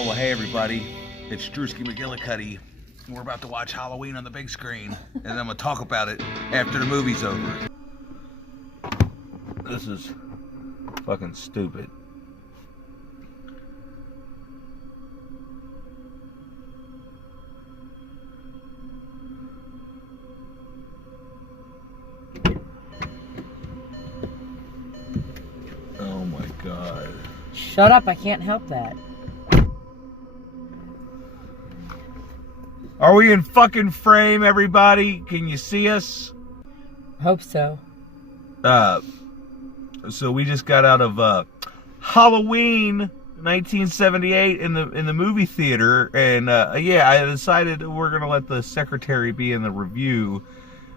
Oh, well, hey, everybody. It's Drewski McGillicuddy. We're about to watch Halloween on the big screen, and then I'm going to talk about it after the movie's over. This is fucking stupid. Oh my God. Shut up, I can't help that. Are we in fucking frame, everybody? Can you see us? Hope so. So we just got out of Halloween 1978 in the movie theater, and yeah, I decided we're gonna let the secretary be in the review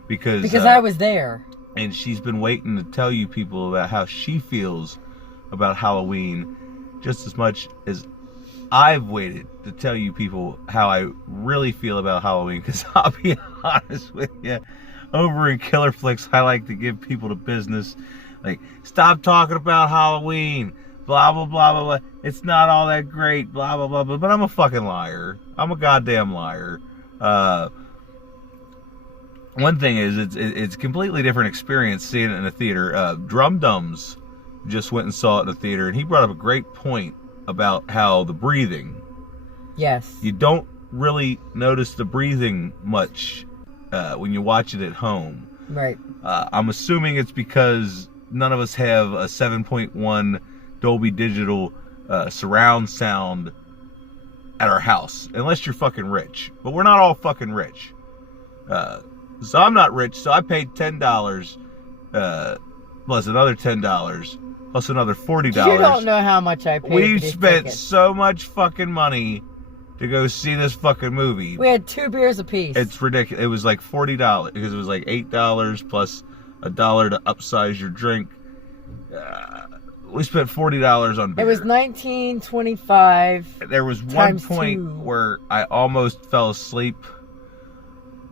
because I was there. And she's been waiting to tell you people about how she feels about Halloween just as much as I've waited to tell you people how I really feel about Halloween, because I'll be honest with you, over in Killer Flicks, I like to give people the business. Like, stop talking about Halloween, blah, blah, blah, blah, blah. It's not all that great, blah, blah, blah, blah. But I'm a fucking liar. I'm a goddamn liar. One thing is, it's a completely different experience seeing it in a theater. Drum Dums just went and saw it in the theater, and he brought up a great point about how the breathing. Yes. You don't really notice the breathing much when you watch it at home. Right. I'm assuming it's because none of us have a 7.1 Dolby Digital surround sound at our house, unless you're fucking rich. But we're not all fucking rich. So I'm not rich, so I paid $10 plus another $10 plus another $40. You don't know how much I paid. We spent so much fucking money to go see this fucking movie. We had 2 beers apiece. It's ridiculous. It was like $40 because it was like $8 plus $1 to upsize your drink. We spent $40 on beer. It was $19.25. There was one point where I almost fell asleep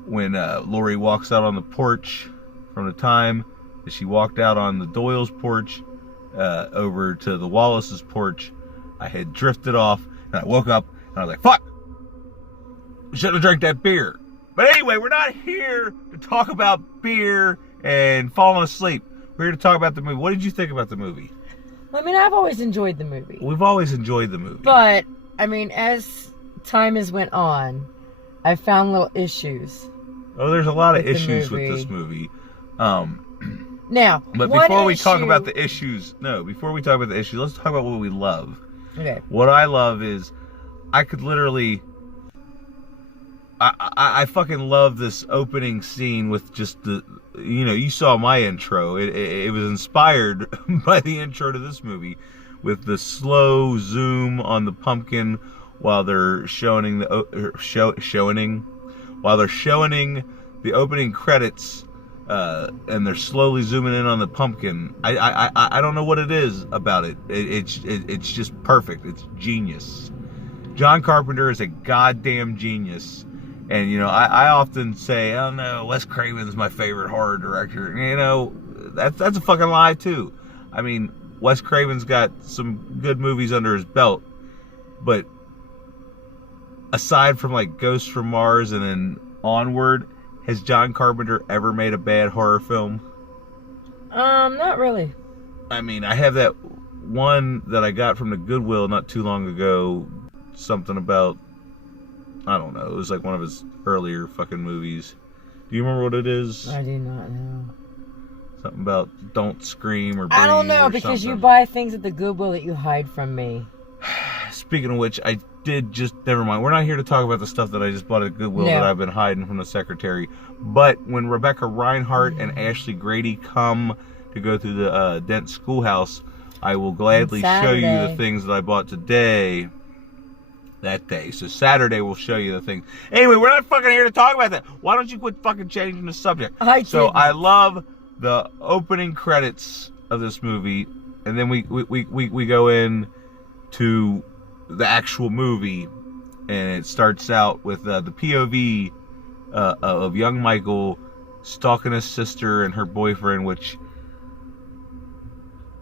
when Lori walks out on the porch. From the time that she walked out on the Doyle's porch over to the Wallace's porch, I had drifted off, and I woke up and I was like, fuck, I shouldn't have drank that beer. But anyway, we're not here to talk about beer and falling asleep. We're here to talk about the movie. What did you think about the movie? I mean, I've always enjoyed the movie. We've always enjoyed the movie. But, I mean, as time has went on, I found little issues. Oh, there's a lot of issues with this movie. Now, but before we talk about the issues, let's talk about what we love. Okay. What I love is, I could literally, I fucking love this opening scene with just the, you saw my intro. It was inspired by the intro to this movie, with the slow zoom on the pumpkin while they're showing the opening credits, and they're slowly zooming in on the pumpkin. I don't know what it is about it. It's just perfect. It's genius. John Carpenter is a goddamn genius. And, I often say, oh no, Wes Craven's my favorite horror director. That's a fucking lie too. I mean, Wes Craven's got some good movies under his belt, but aside from like Ghosts from Mars and then Onward, has John Carpenter ever made a bad horror film? Not really. I mean, I have that one that I got from the Goodwill not too long ago. Something about, I don't know. It was like one of his earlier fucking movies. Do you remember what it is? I do not know. Something about don't scream or breathe. I don't know, because you buy things at the Goodwill that you hide from me. Speaking of which, I did just, never mind. We're not here to talk about the stuff that I just bought at Goodwill that I've been hiding from the secretary. But when Rebecca Reinhardt and Ashley Grady come to go through the Dent Schoolhouse, I will gladly show you the things that I bought today. That day. So Saturday we'll show you the things. Anyway, we're not fucking here to talk about that. Why don't you quit fucking changing the subject? I love the opening credits of this movie, and then we go in to the actual movie, and it starts out with the POV of young Michael stalking his sister and her boyfriend, which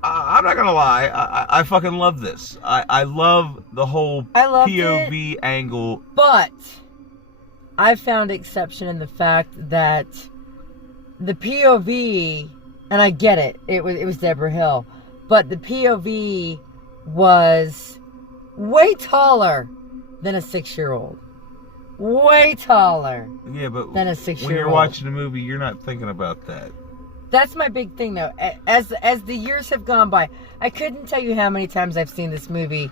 I'm not gonna lie. I fucking love this. I love the whole POV angle. But I found exception in the fact that the POV, and I get it. It was Deborah Hill, but the POV was way taller than a 6-year-old. Way taller. Yeah, but than a 6-year-old. When you're watching a movie, you're not thinking about that. That's my big thing, though. As the years have gone by, I couldn't tell you how many times I've seen this movie.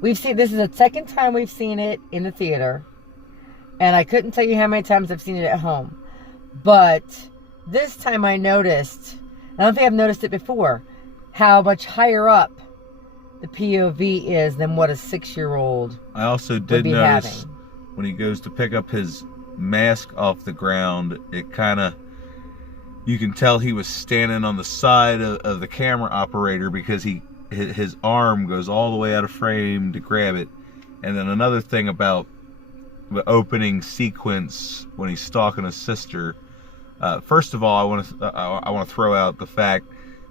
This is the second time we've seen it in the theater, and I couldn't tell you how many times I've seen it at home. But this time I noticed, I don't think I've noticed it before, how much higher up the POV is than what a 6-year-old I also did notice when he goes to pick up his mask off the ground, it kind of, you can tell he was standing on the side of the camera operator because his arm goes all the way out of frame to grab it. And then another thing about the opening sequence when he's stalking his sister. First of all, I want to throw out the fact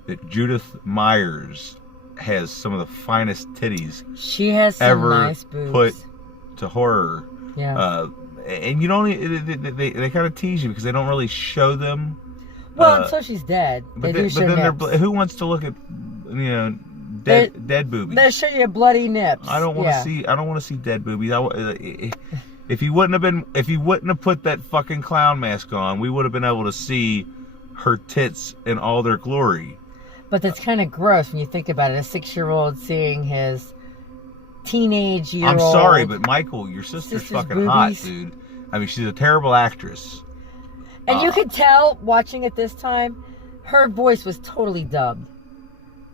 that Judith Myers has some of the finest titties she has some ever nice boobs. Put to horror. Yeah. And you don't. They kind of tease you because they don't really show them. Well, until she's dead. But then who wants to look at dead boobies? They show you bloody nips. I don't want to see. I don't want to see dead boobies. If he wouldn't have put that fucking clown mask on, we would have been able to see her tits in all their glory. But that's kind of gross when you think about it. A 6-year-old seeing his teenage-year-old. I'm sorry, but Michael, your sister's fucking boobies. hot, dude. I mean, she's a terrible actress. And you could tell, watching it this time, her voice was totally dubbed.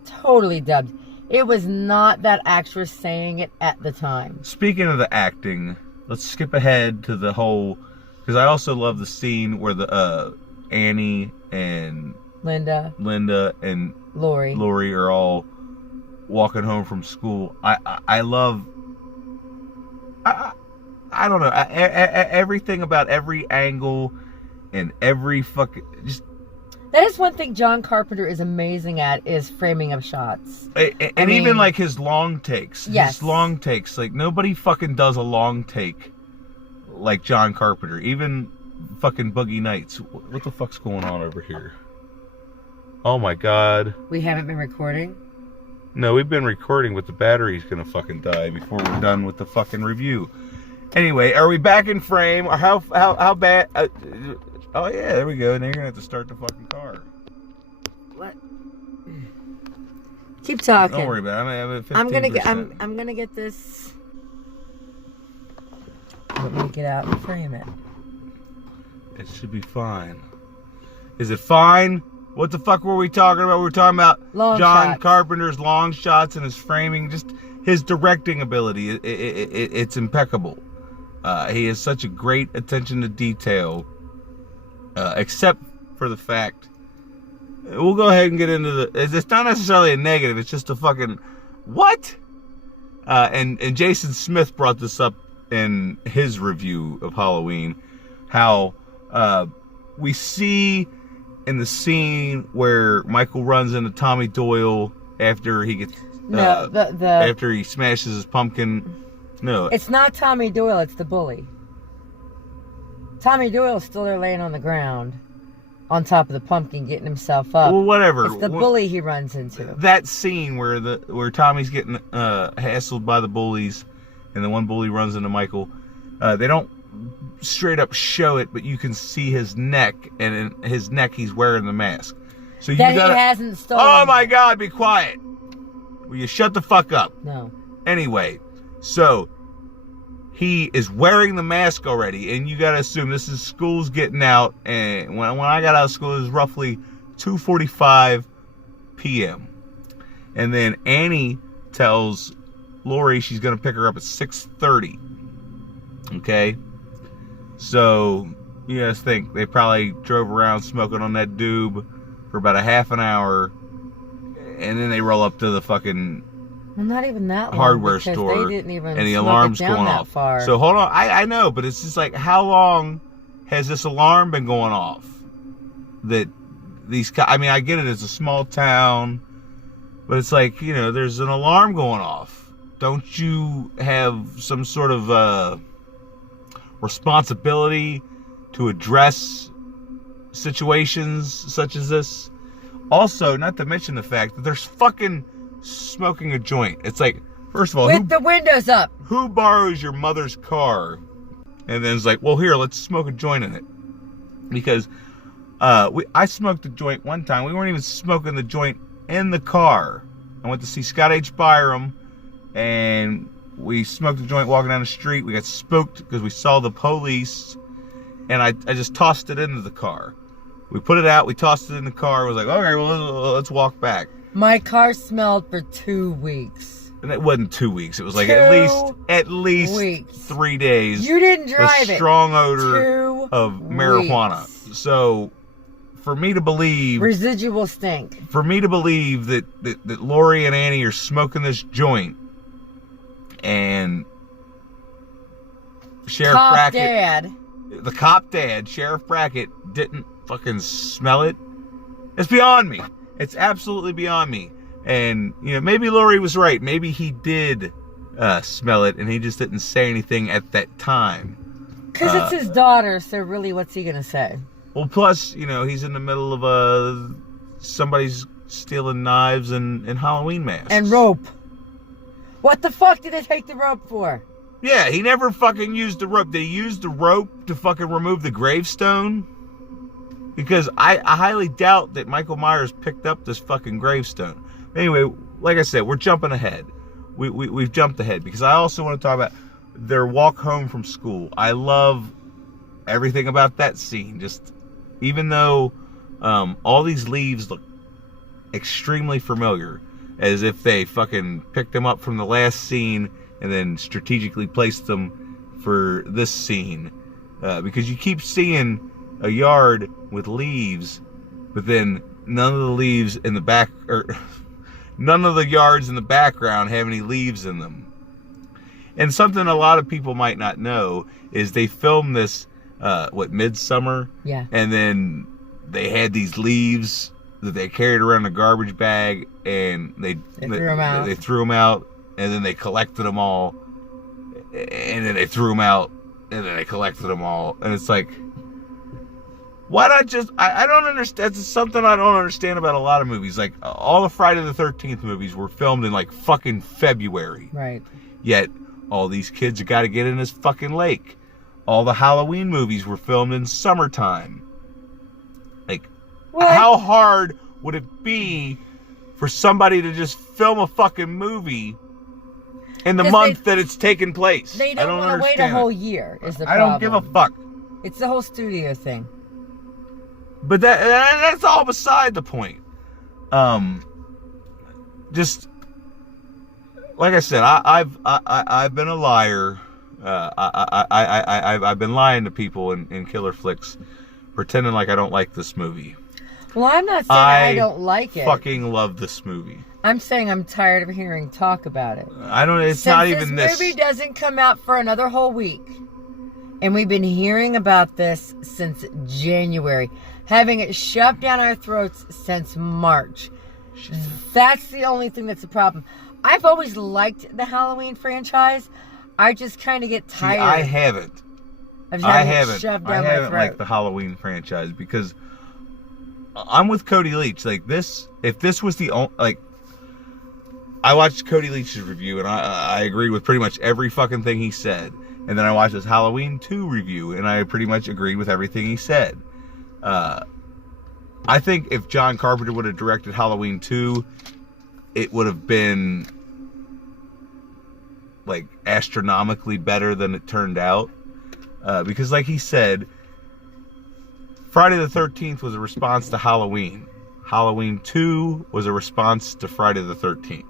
Totally dubbed. It was not that actress saying it at the time. Speaking of the acting, let's skip ahead to the whole... Because I also love the scene where the Annie and... Linda and Lori are all walking home from school. I love... I don't know. Everything about every angle... And every fucking just that is one thing John Carpenter is amazing at is framing of shots. And even like his long takes. Yes. His long takes. Like nobody fucking does a long take like John Carpenter. Even fucking Boogie Nights. What the fuck's going on over here? Oh my god. We haven't been recording? No, we've been recording, but the battery's gonna fucking die before we're done with the fucking review. Anyway, are we back in frame? Or how bad? Oh yeah, there we go. Now you're gonna have to start the fucking car. What? Keep talking. Don't worry about it. I'm gonna get this. Let me get out and frame it. It should be fine. Is it fine? What the fuck were we talking about? We were talking about John Carpenter's long shots and his framing, just his directing ability. It's impeccable. He has such a great attention to detail. Except for the fact, we'll go ahead and get into the. It's not necessarily a negative. It's just a fucking what? And Jason Smith brought this up in his review of Halloween. How we see in the scene where Michael runs into Tommy Doyle after he gets after he smashes his pumpkin. No, it's not Tommy Doyle. It's the bully. Tommy Doyle's still there laying on the ground on top of the pumpkin getting himself up. Well, whatever. It's the bully he runs into. That scene where Tommy's getting hassled by the bullies and the one bully runs into Michael, they don't straight up show it, but you can see his neck, and in his neck he's wearing the mask. So he hasn't stolen. Oh my god, be quiet. Will you shut the fuck up? No. Anyway, so he is wearing the mask already, and you gotta assume this is school's getting out, and when I got out of school, it was roughly 2:45 p.m. And then Annie tells Lori she's gonna pick her up at 6:30. Okay? So, you guys think they probably drove around smoking on that doob for about a half an hour, and then they roll up to the fucking... Well, not even that long, hardware store, they didn't even and the alarm's going off. Far. So hold on, I know, but it's just like, how long has this alarm been going off? That these, I mean, I get it, it's a small town, But it's like, you know, there's an alarm going off. Don't you have some sort of responsibility to address situations such as this? Also, not to mention the fact that there's fucking smoking a joint. It's like, first of all, with the windows up. Who borrows your mother's car and then it's like, well, here, let's smoke a joint in it? Because I smoked a joint one time. We weren't even smoking the joint in the car. I went to see Scott H. Byram, and we smoked a joint walking down the street. We got spooked because we saw the police, and I just tossed it into the car. We put it out, we tossed it in the car. I was like, okay, well, let's walk back. My car smelled for 2 weeks. And it wasn't 2 weeks. It was like at least weeks. 3 days. You didn't drive the it. Strong odor of marijuana. Weeks. So, for me to believe... Residual stink. For me to believe that Lori and Annie are smoking this joint, and Sheriff Brackett... The cop dad, Sheriff Brackett, didn't fucking smell it. It's beyond me. It's absolutely beyond me. And, you know, maybe Lori was right. Maybe he did smell it, and he just didn't say anything at that time. Because it's his daughter, so really, what's he going to say? Well, plus, you know, he's in the middle of somebody's stealing knives and Halloween masks. And rope. What the fuck did they take the rope for? Yeah, he never fucking used the rope. Did he use the rope to fucking remove the gravestone? Because I highly doubt that Michael Myers picked up this fucking gravestone. Anyway, like I said, we're jumping ahead. We've jumped ahead because I also want to talk about their walk home from school. I love everything about that scene. Just even though all these leaves look extremely familiar, as if they fucking picked them up from the last scene and then strategically placed them for this scene. Because you keep seeing a yard with leaves, but then none of the leaves in the back, or none of the yards in the background have any leaves in them. And something a lot of people might not know is they filmed this, midsummer? Yeah. And then they had these leaves that they carried around a garbage bag, and they threw them out. They threw them out, and then they collected them all, and then they threw them out, and then they collected them all. And it's like, why not just... I don't understand. It's something I don't understand about a lot of movies. Like, all the Friday the 13th movies were filmed in, like, fucking February. Right. Yet, all these kids have got to get in this fucking lake. All the Halloween movies were filmed in summertime. Like, how hard would it be for somebody to just film a fucking movie in the month that it's taking place? They don't want to wait a whole year, is the problem. I don't give a fuck. It's the whole studio thing. But that's all beside the point. Just like I said, I've been a liar. I've been lying to people in killer flicks, pretending like I don't like this movie. Well, I'm not saying I don't like it. I fucking love this movie. I'm saying I'm tired of hearing talk about it. It's not even this. This movie doesn't come out for another whole week. And we've been hearing about this since January. Having it shoved down our throats since March. That's the only thing that's a problem. I've always liked the Halloween franchise. I just kind of get tired. See, I haven't. I haven't liked the Halloween franchise because I'm with Cody Leach. Like this, if this was the only, like, I watched Cody Leach's review and I agreed with pretty much every fucking thing he said. And then I watched his Halloween 2 review and I pretty much agreed with everything he said. I think if John Carpenter would have directed Halloween 2, it would have been like astronomically better than it turned out. Because like he said, Friday the 13th was a response to Halloween. Halloween 2 was a response to Friday the 13th.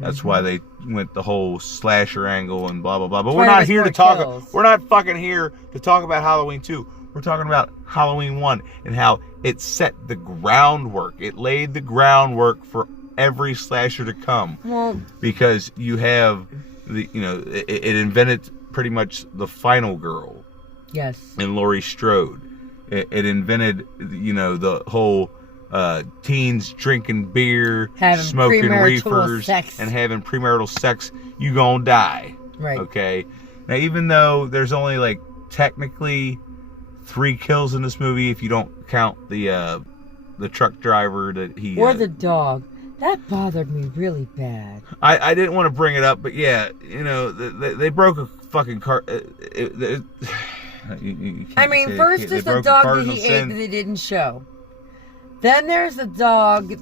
That's why they went the whole slasher angle and blah, blah, blah. But we're not here to talk... We're not fucking here to talk about Halloween 2. We're talking about Halloween 1 and how it set the groundwork. It laid the groundwork for every slasher to come. Well, because you have... it invented pretty much the final girl. Yes. And Laurie Strode. It invented, the whole teens drinking beer, having smoking premarital reefers, sex. and having premarital sex, you gonna die. Right. Okay. Now, even though there's only like technically 3 kills in this movie, if you don't count the truck driver that he or the dog, that bothered me really bad. I didn't want to bring it up, but yeah, they broke a fucking car. I mean, first is the dog that he ate that they didn't show. Then there's the dog, it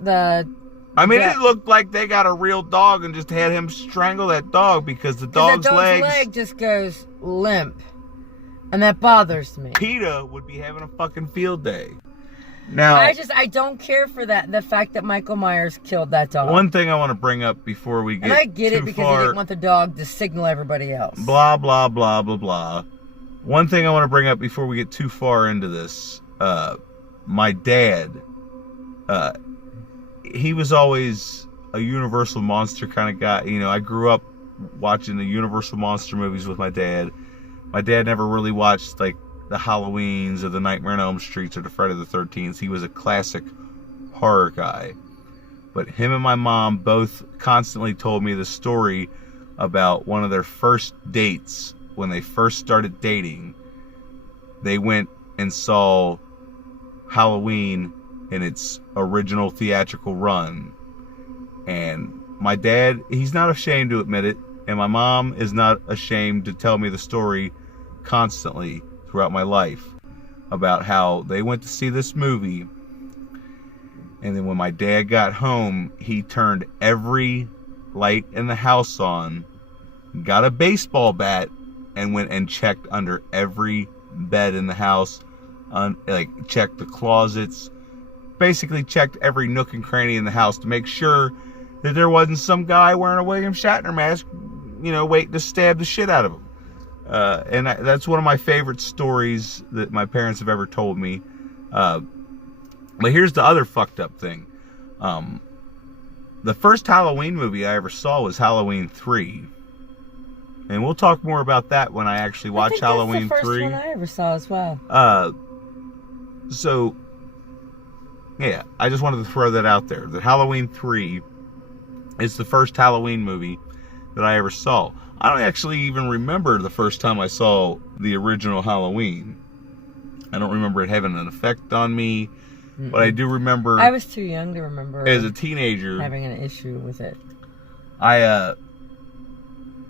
looked like they got a real dog and just had him strangle that dog because the dog's leg just goes limp. And that bothers me. PETA would be having a fucking field day. Now, I don't care for that. The fact that Michael Myers killed that dog. One thing I want to bring up before we get and I get too it because far, he didn't want the dog to signal everybody else. Blah, blah, blah, blah, blah. One thing I want to bring up before we get too far into this. My dad, he was always a Universal Monster kind of guy. I grew up watching the Universal Monster movies with my dad. My dad never really watched, like, the Halloweens or the Nightmare on Elm Streets or the Friday the 13th. He was a classic horror guy. But him and my mom both constantly told me the story about one of their first dates. When they first started dating, they went and saw Halloween in its original theatrical run. And my dad, he's not ashamed to admit it, and my mom is not ashamed to tell me the story constantly throughout my life about how they went to see this movie, and then when my dad got home, he turned every light in the house on, got a baseball bat, and went and checked under every bed in the house, checked the closets, basically checked every nook and cranny in the house to make sure that there wasn't some guy wearing a William Shatner mask, waiting to stab the shit out of him. And that's one of my favorite stories that my parents have ever told me. But here's the other fucked up thing. The first Halloween movie I ever saw was Halloween 3. And we'll talk more about that when I actually watch Halloween 3. That's the first one I ever saw as well. So, yeah, I just wanted to throw that out there. That Halloween 3 is the first Halloween movie that I ever saw. I don't actually even remember the first time I saw the original Halloween. I don't remember it having an effect on me. Mm-mm. But I do remember... I was too young to remember... As a teenager... having an issue with it. I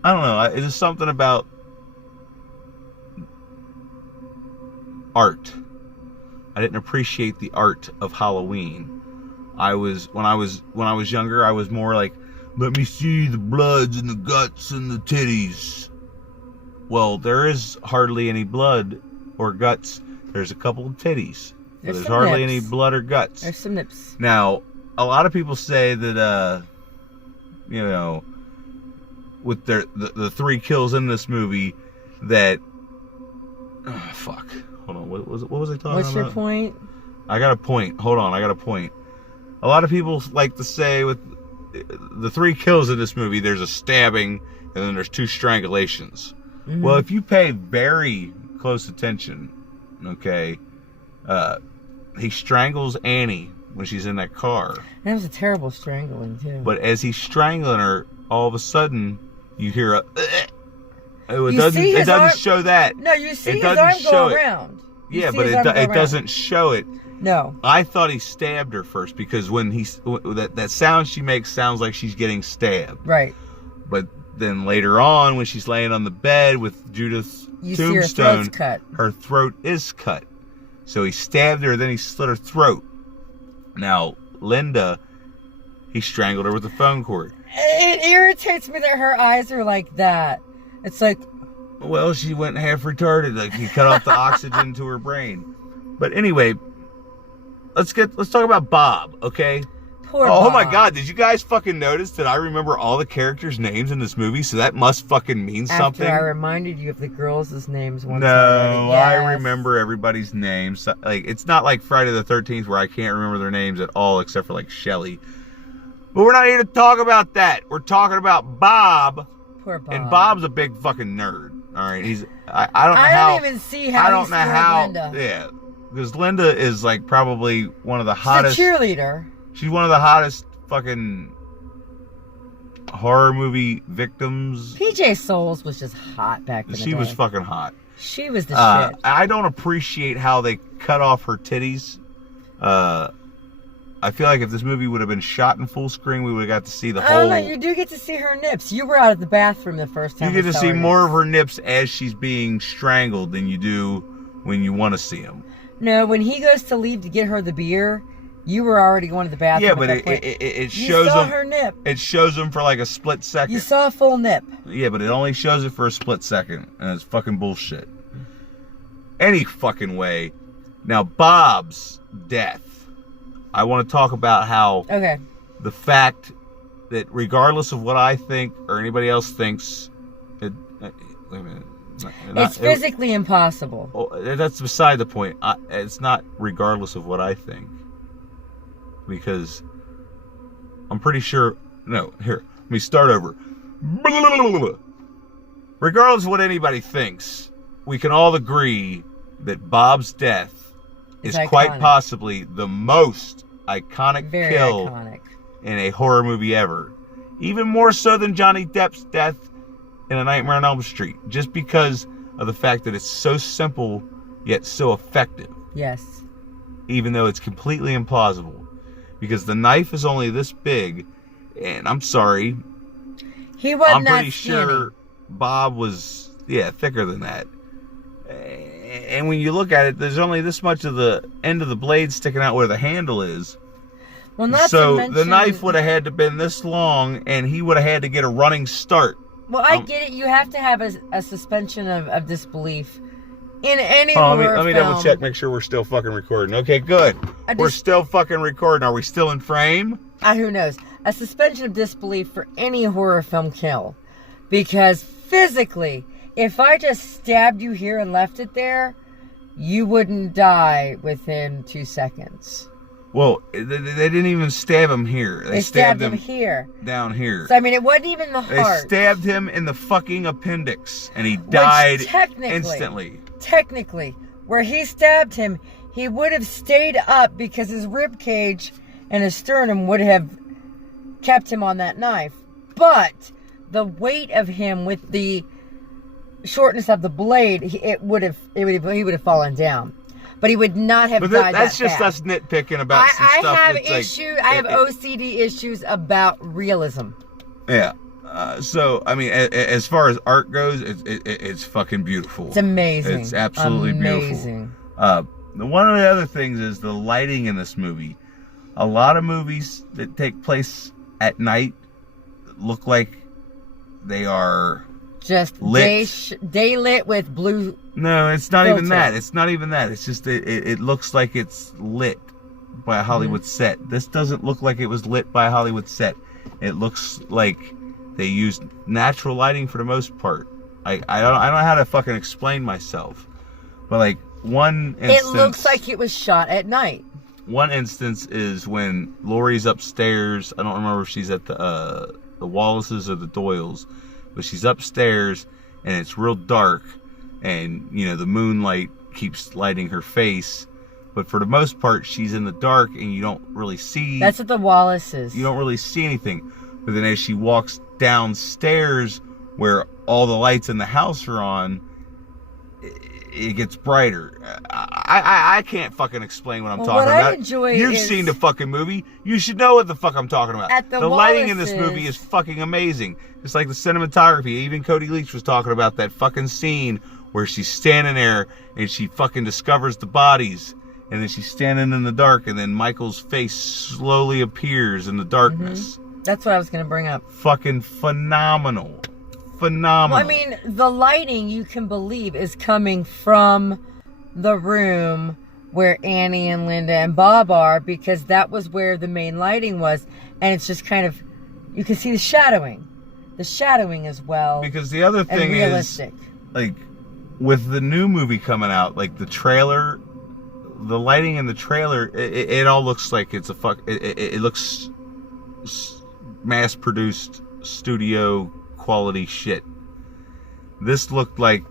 don't know. It's just something about... art. I didn't appreciate the art of Halloween. When I was younger, I was more like, let me see the bloods and the guts and the titties. Well, there is hardly any blood or guts. There's a couple of titties. There's hardly any blood or guts. There's some nips. Now, a lot of people say that, with the 3 kills in this movie, that... Oh, fuck. Hold on. What was I talking about? What's your point? I got a point. Hold on. I got a point. A lot of people like to say with the 3 kills in this movie, there's a stabbing and then there's 2 strangulations. Mm-hmm. Well, if you pay very close attention, okay, he strangles Annie when she's in that car. That was a terrible strangling, too. But as he's strangling her, all of a sudden, you hear a... It doesn't show that. No, you see his arm go around. Yeah, but it doesn't show it. No. I thought he stabbed her first because when that sound she makes sounds like she's getting stabbed. Right. But then later on, when she's laying on the bed with Judith's tombstone, see her throat's cut. Her throat is cut. So he stabbed her, then he slit her throat. Now, Linda, he strangled her with a phone cord. It irritates me that her eyes are like that. It's like... Well, she went half retarded. Like, he cut off the oxygen to her brain. But anyway, let's talk about Bob, okay? Poor Bob. Oh my God, did you guys fucking notice that I remember all the characters' names in this movie? So that must fucking mean something. After I reminded you of the girls' names once. No, yes. I remember everybody's names. Like, it's not like Friday the 13th where I can't remember their names at all except for like Shelly. But we're not here to talk about that. We're talking about Bob. Poor Bob. And Bob's a big fucking nerd. All right, I don't know how. I don't even see how. I don't know how. Linda. Yeah, because Linda is like probably one of the hottest. She's a cheerleader. She's one of the hottest fucking horror movie victims. PJ Souls was just hot back in the day. She was fucking hot. She was the shit. I don't appreciate how they cut off her titties. I feel like if this movie would have been shot in full screen, we would have got to see the whole... No, you do get to see her nips. You were out of the bathroom the first time. You get to see more of her nips as she's being strangled than you do when you want to see them. No, when he goes to leave to get her the beer, you were already going to the bathroom. Yeah, but it shows you saw them, her nip. It shows them for like a split second. You saw a full nip. Yeah, but it only shows it for a split second, and it's fucking bullshit. Any fucking way. Now, Bob's death. I want to talk about how the fact that regardless of what I think or anybody else thinks, wait a minute. It's physically impossible. That's beside the point. It's not regardless of what I think. Because I'm pretty sure... No, here. Let me start over. Regardless of what anybody thinks, we can all agree that Bob's death is quite possibly the most iconic kill in a horror movie ever. Even more so than Johnny Depp's death in A Nightmare on Elm Street. Just because of the fact that it's so simple, yet so effective. Yes. Even though it's completely implausible. Because the knife is only this big, and I'm sorry. He wasn't I'm pretty sure Bob was, thicker than that. And when you look at it, there's only this much of the end of the blade sticking out where the handle is. Well, not so to mention, the knife would have had to been this long, and he would have had to get a running start. Well, I get it. You have to have a suspension of disbelief in any horror film. Let me double check, make sure we're still fucking recording. Okay, good. We're still fucking recording. Are we still in frame? Who knows? A suspension of disbelief for any horror film kill. Because physically... if I just stabbed you here and left it there, you wouldn't die within 2 seconds. Well, they didn't even stab him here. They stabbed him here. Down here. So, I mean, it wasn't even the heart. They stabbed him in the fucking appendix, and he died instantly. Technically, where he stabbed him, he would have stayed up because his rib cage and his sternum would have kept him on that knife. But the weight of him with the shortness of the blade, he would have fallen down, but he would not have died. That's just us nitpicking about some stuff. I have OCD issues about realism. Yeah. So I mean, as far as art goes, it's fucking beautiful. It's amazing. It's absolutely beautiful. One of the other things is the lighting in this movie. A lot of movies that take place at night look like they are just lit. Day lit with blue. No, it's not even that. It's not even that. It's just it looks like it's lit by a Hollywood set. This doesn't look like it was lit by a Hollywood set. It looks like they used natural lighting for the most part. I don't know how to fucking explain myself, but like one instance, it looks like it was shot at night. One instance is when Laurie's upstairs. I don't remember if she's at the Wallaces or the Doyles. But she's upstairs, and it's real dark, and, you know, the moonlight keeps lighting her face. But for the most part, she's in the dark, and you don't really see... That's at the Wallaces. You don't really see anything. But then as she walks downstairs, where all the lights in the house are on, it gets brighter. I can't fucking explain what I'm talking about. You've seen the fucking movie. You should know what the fuck I'm talking about. The lighting in this movie is fucking amazing. It's like the cinematography. Even Cody Leach was talking about that fucking scene where she's standing there and she fucking discovers the bodies. And then she's standing in the dark, and then Michael's face slowly appears in the darkness. That's what I was going to bring up. Fucking phenomenal. Phenomenal. Well, I mean, the lighting, you can believe, is coming from the room where Annie and Linda and Bob are, because that was where the main lighting was. And it's just kind of, you can see the shadowing. The shadowing as well. Because the other thing is, like, with the new movie coming out, like the trailer, the lighting in the trailer, it all looks like it's it looks mass-produced studio quality shit. This looked like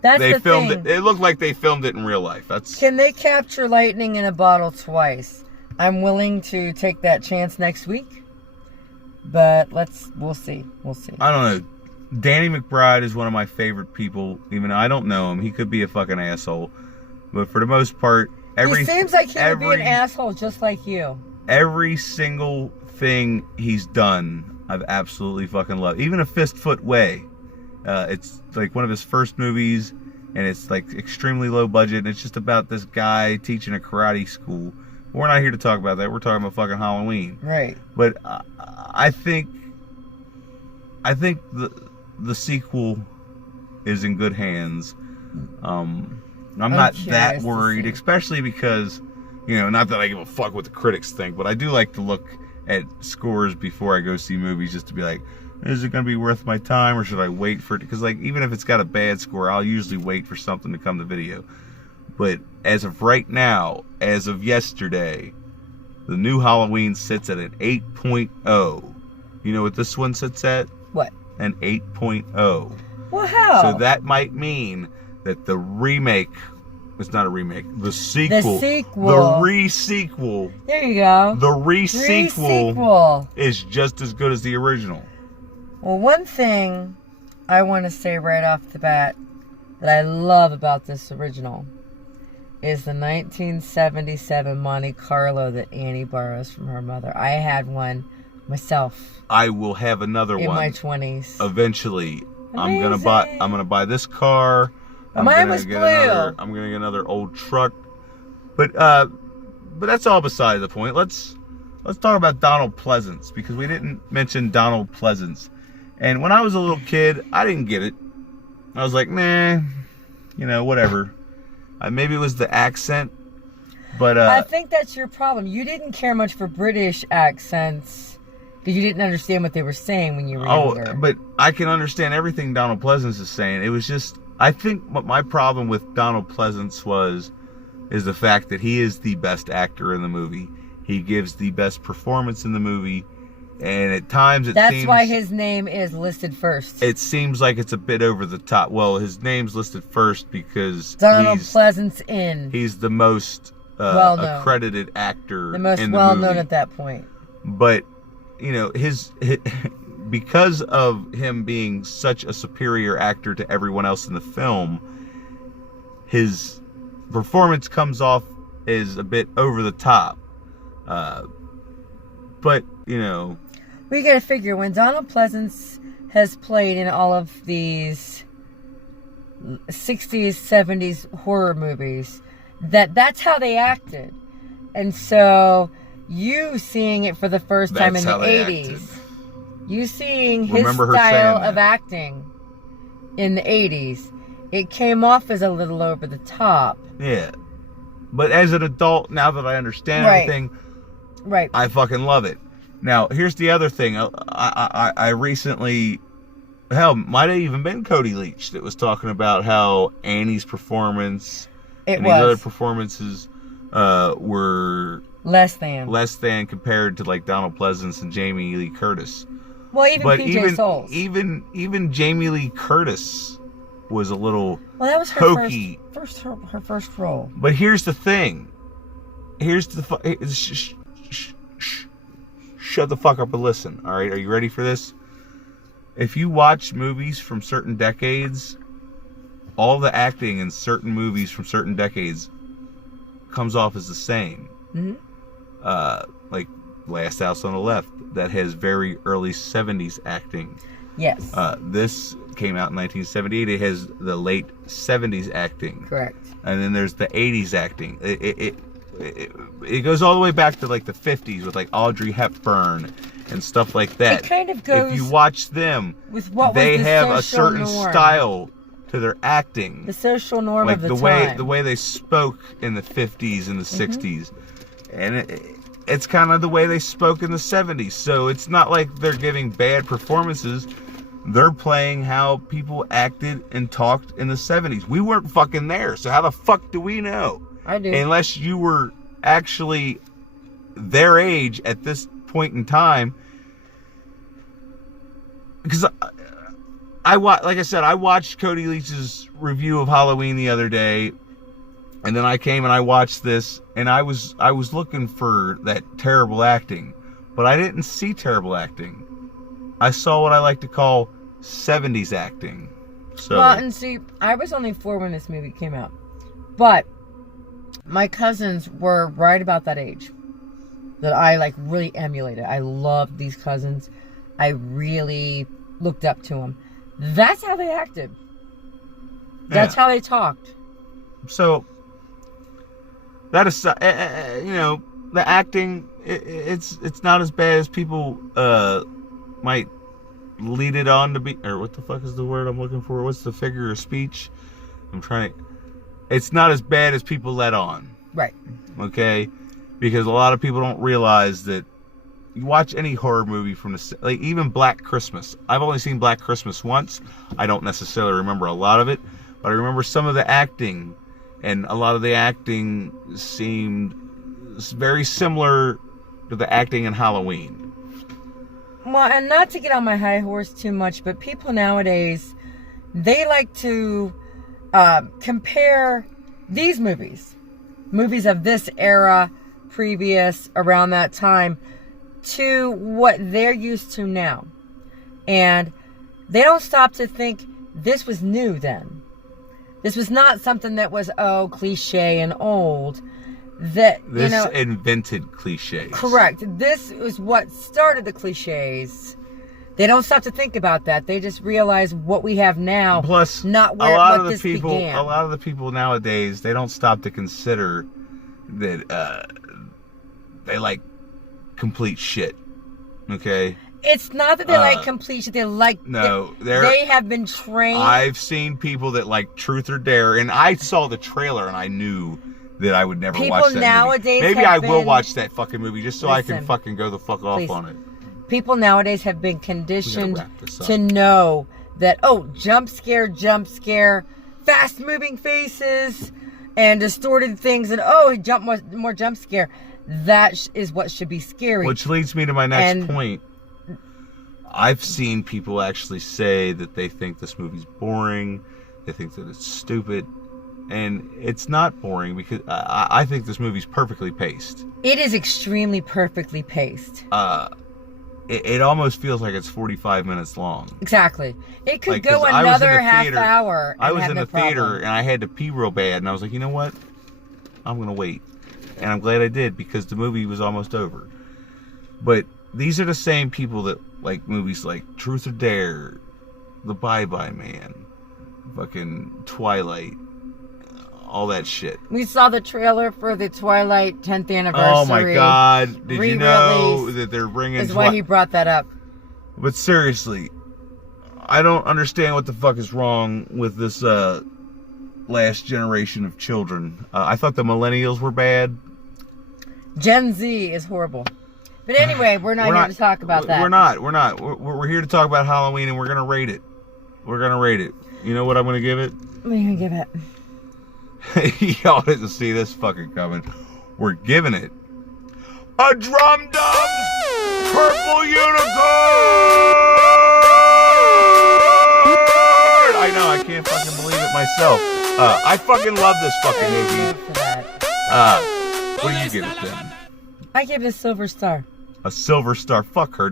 That's they the filmed thing. it looked like they filmed it in real life. Can they capture lightning in a bottle twice? I'm willing to take that chance next week. But we'll see. I don't know. Danny McBride is one of my favorite people, even though I don't know him. He could be a fucking asshole. But for the most part, he seems like he would be an asshole just like you. Every single thing he's done, I've absolutely fucking loved. Even A Fistfoot Way. It's like one of his first movies, and it's like extremely low budget, and it's just about this guy teaching a karate school. We're not here to talk about that. We're talking about fucking Halloween. Right. But I think the sequel is in good hands. I'm not that worried, especially because, not that I give a fuck what the critics think, but I do like to look at scores before I go see movies just to be like, is it going to be worth my time, or should I wait for it? Because even if it's got a bad score, I'll usually wait for something to come to video. But as of right now, as of yesterday, the new Halloween sits at an 8.0. You know what this one sits at? What? An 8.0. Wow. So that might mean that the remake, it's not a remake, the re-sequel. There you go. The re-sequel is just as good as the original. Well, one thing I want to say right off the bat that I love about this original is the 1977 Monte Carlo that Annie borrows from her mother. I had one myself. I will have another one in my 20s. Eventually. Amazing. I'm gonna buy this car. Mine was blue. I'm gonna get another old truck. But that's all beside the point. Let's talk about Donald Pleasance, because we didn't mention Donald Pleasance. And when I was a little kid, I didn't get it. I was like, nah, whatever. Maybe it was the accent, but I think that's your problem. You didn't care much for British accents because you didn't understand what they were saying when you were younger. But I can understand everything Donald Pleasance is saying. It was just, I think what my problem with Donald Pleasance is the fact that he is the best actor in the movie. He gives the best performance in the movie. And at times that's why his name is listed first. It seems like it's a bit over the top. Well, his name's listed first because Donald Pleasance in. He's the most accredited actor. The most well-known at that point. But, his because of him being such a superior actor to everyone else in the film, his performance comes off as a bit over the top. But, we gotta figure, when Donald Pleasance has played in all of these 60s, 70s horror movies, that's how they acted. And so, you seeing it for the first time in the 80s, you seeing his style of acting in the 80s, it came off as a little over the top. Yeah. But as an adult, now that I understand everything, I fucking love it. Now, here's the other thing. I recently, might have even been Cody Leach that was talking about how Annie's performance and these other performances were less than compared to like Donald Pleasance and Jamie Lee Curtis. Well, even PJ Souls. Even Jamie Lee Curtis was a little that was her hokey. Her first role. But here's the thing. Shut the fuck up and listen. All right, are you ready for this? If you watch movies from certain decades, all the acting in certain movies from certain decades comes off as the same. Mm-hmm. Like Last House on the Left, that has very early 70s acting. Yes. This came out in 1978. It has the late 70s acting. Correct. And then there's the 80s acting. It goes all the way back to like the 50s with like Audrey Hepburn and stuff like that. It kind of goes. If you watch them, with what they was the have a social certain norm. Style to their acting. The social norm like of the time. Like the way they spoke in the 50s and the 60s. And it's kind of the way they spoke in the 70s. So it's not like they're giving bad performances. They're playing how people acted and talked in the 70s. We weren't fucking there, so how the fuck do we know? I do. Unless you were actually their age at this point in time. Because like I said, I watched Cody Leach's review of Halloween the other day, and then I came and I watched this, and I was looking for that terrible acting, but I didn't see terrible acting. I saw what I like to call 70s acting. So, well, and see, I was only 4 when this movie came out, but my cousins were right about that age that I like really emulated. I loved these cousins. I really looked up to them. That's how they acted. That's how they talked. So that is, you know, the acting. It's not as bad as people might lead it on to be. Or what the fuck is the word I'm looking for? What's the figure of speech? I'm trying. It's not as bad as people let on. Right. Okay, because a lot of people don't realize that. You watch any horror movie from the, like, even Black Christmas. I've only seen Black Christmas once. I don't necessarily remember a lot of it, but I remember some of the acting, and a lot of the acting seemed very similar to the acting in Halloween. Well, and not to get on my high horse too much, but people nowadays, they like to compare these movies of this era, previous, around that time, to what they're used to now. And they don't stop to think this was new then. This was not something that was, cliche and old. That, this invented cliches. Correct. This is what started the cliches. They don't stop to think about that. They just realize what we have now. Plus, not where a lot what of this the people, began. a lot of the people nowadays, they don't stop to consider that they like complete shit. Okay. It's not that they like complete shit. They like they have been trained. I've seen people that like Truth or Dare, and I saw the trailer and I knew that I would never watch that nowadays movie. Maybe I will watch that fucking movie just so I can fucking go the fuck off on it. People nowadays have been conditioned to know that, jump scare, fast moving faces, and distorted things, and more jump scare. That is what should be scary. Which leads me to my next point. I've seen people actually say that they think this movie's boring. They think that it's stupid. And it's not boring because I think this movie's perfectly paced. It is extremely perfectly paced. It almost feels like it's 45 minutes long. Exactly. It could go another half hour. I was in the theater and I had to pee real bad. And I was like, you know what? I'm going to wait. And I'm glad I did because the movie was almost over. But these are the same people that like movies like Truth or Dare, The Bye-Bye Man, fucking Twilight, all that shit. We saw the trailer for the Twilight 10th anniversary. Oh my God. Did you know that they're bringing... Is why he brought that up. But seriously, I don't understand what the fuck is wrong with this last generation of children. I thought the millennials were bad. Gen Z is horrible. But anyway, we're not here to talk about that. We're not. We're here to talk about Halloween, and we're going to rate it. We're going to rate it. You know what I'm going to give it? What are you going to give it? Y'all didn't see this fucking coming. We're giving it a Drum Dubs Purple Unicorn! I know, I can't fucking believe it myself. I fucking love this fucking movie. What do you give it then? I give it a silver star. A silver star. Fuck her.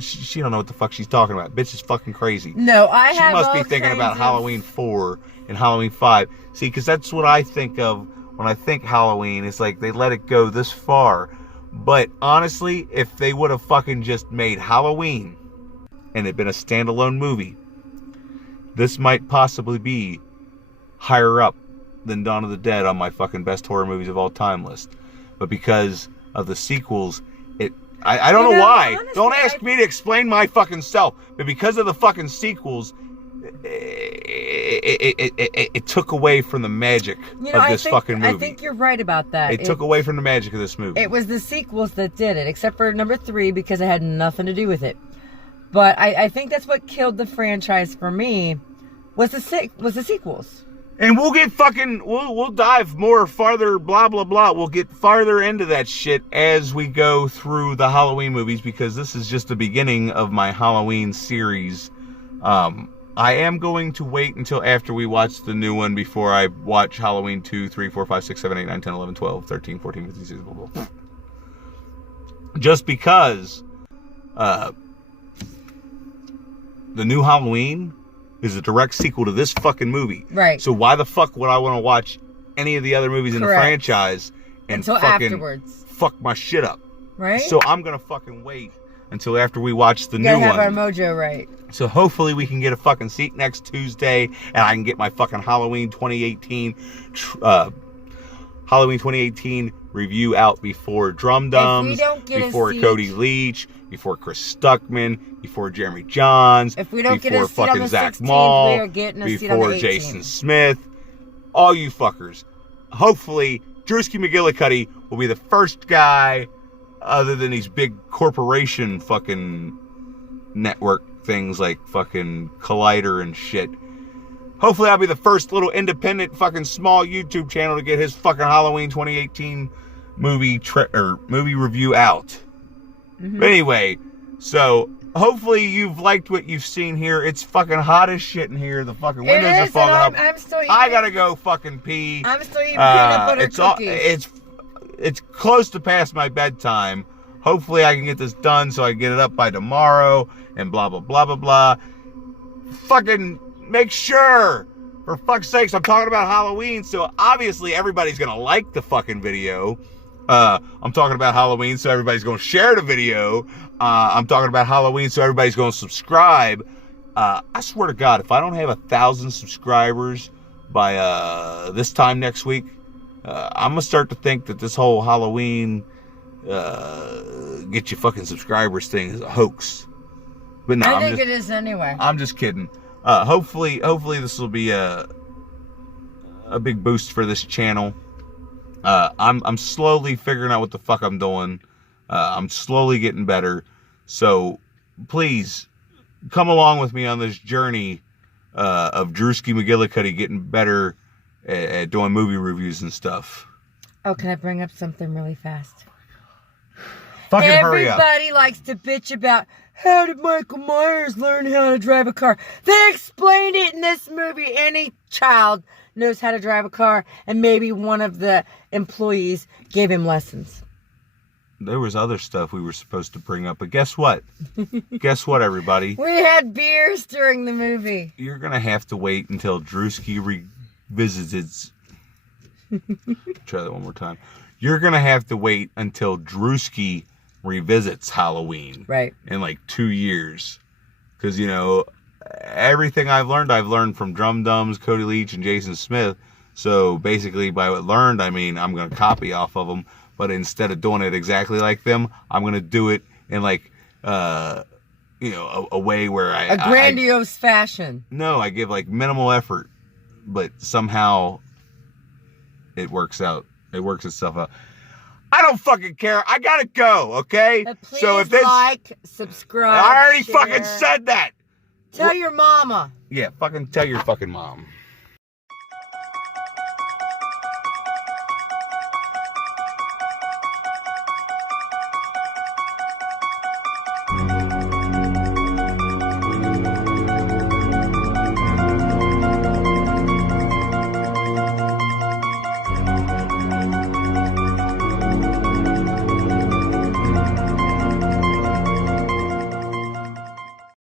She don't know what the fuck she's talking about. Bitch is fucking crazy. No, She must be thinking about Halloween 4 and Halloween 5. See, because that's what I think of when I think Halloween. It's like they let it go this far. But honestly, if they would have fucking just made Halloween and it been a standalone movie, this might possibly be higher up than Dawn of the Dead on my fucking best horror movies of all time list. But because of the sequels, I don't know why. Honestly, don't ask me to explain my fucking self. But because of the fucking sequels, it took away from the magic of this fucking movie. I think you're right about that. It took away from the magic of this movie. It was the sequels that did it, except for number 3 because it had nothing to do with it. But I think that's what killed the franchise for me was the sequels. And we'll get we'll dive farther, blah, blah, blah. We'll get farther into that shit as we go through the Halloween movies because this is just the beginning of my Halloween series. I am going to wait until after we watch the new one before I watch Halloween 2, 3, 4, 5, 6, 7, 8, 9, 10, 11, 12, 13, 14, 15, 16, blah, blah, blah. Just because the new Halloween is a direct sequel to this fucking movie. Right. So why the fuck would I want to watch any of the other movies in the franchise and until fucking afterwards fuck my shit up? Right. So I'm going to fucking wait until after we watch the new one. Gotta have our mojo right. So hopefully we can get a fucking seat next Tuesday, and I can get my fucking Halloween 2018 review out before Drum Dums, before Cody Leach, before Chris Stuckman, before Jeremy Johns, if we don't before get a seat on the Zach 16th, Maul, we are getting a seat on the 18th. before Jason Smith, all you fuckers. Hopefully, Drewski McGillicuddy will be the first guy, other than these big corporation fucking network things like fucking Collider and shit. Hopefully I'll be the first little independent fucking small YouTube channel to get his fucking Halloween 2018 movie review out. Mm-hmm. But anyway, so hopefully you've liked what you've seen here. It's fucking hot as shit in here. The fucking windows are fogging up. I'm still eating. I gotta go fucking pee. I'm still eating peanut butter cookies. It's close to past my bedtime. Hopefully I can get this done so I can get it up by tomorrow and blah, blah, blah, blah, blah. Fucking make sure, for fuck's sakes, I'm talking about Halloween, so obviously everybody's going to like the fucking video. I'm talking about Halloween, so everybody's going to share the video. I'm talking about Halloween, so everybody's going to subscribe. I swear to God, if I don't have 1,000 subscribers by this time next week, I'm going to start to think that this whole Halloween get you fucking subscribers thing is a hoax. But no, I think it is anyway. I'm just kidding. Hopefully this will be a big boost for this channel. I'm slowly figuring out what the fuck I'm doing. I'm slowly getting better. So please come along with me on this journey of Drewski McGillicuddy getting better at doing movie reviews and stuff. Oh, can I bring up something really fast? Fucking hurry up. Everybody likes to bitch about, how did Michael Myers learn how to drive a car? They explained it in this movie. Any child knows how to drive a car, and maybe one of the employees gave him lessons. There was other stuff we were supposed to bring up, but guess what? Guess what, everybody? We had beers during the movie. You're going to have to wait until Drewski revisits. Try that one more time. You're going to have to wait until Drewski revisits Halloween. Right. In like 2 years. Because, everything I've learned from Drum Dums, Cody Leach, and Jason Smith. So basically, by what learned, I mean, I'm going to copy off of them. But instead of doing it exactly like them, I'm going to do it in like, a way where a grandiose fashion. No, I give like minimal effort. But somehow it works out. It works itself out. I don't fucking care. I gotta go, okay? Please so if this, subscribe, I already share. fucking said that. Tell your mama. Yeah, fucking tell your fucking mom.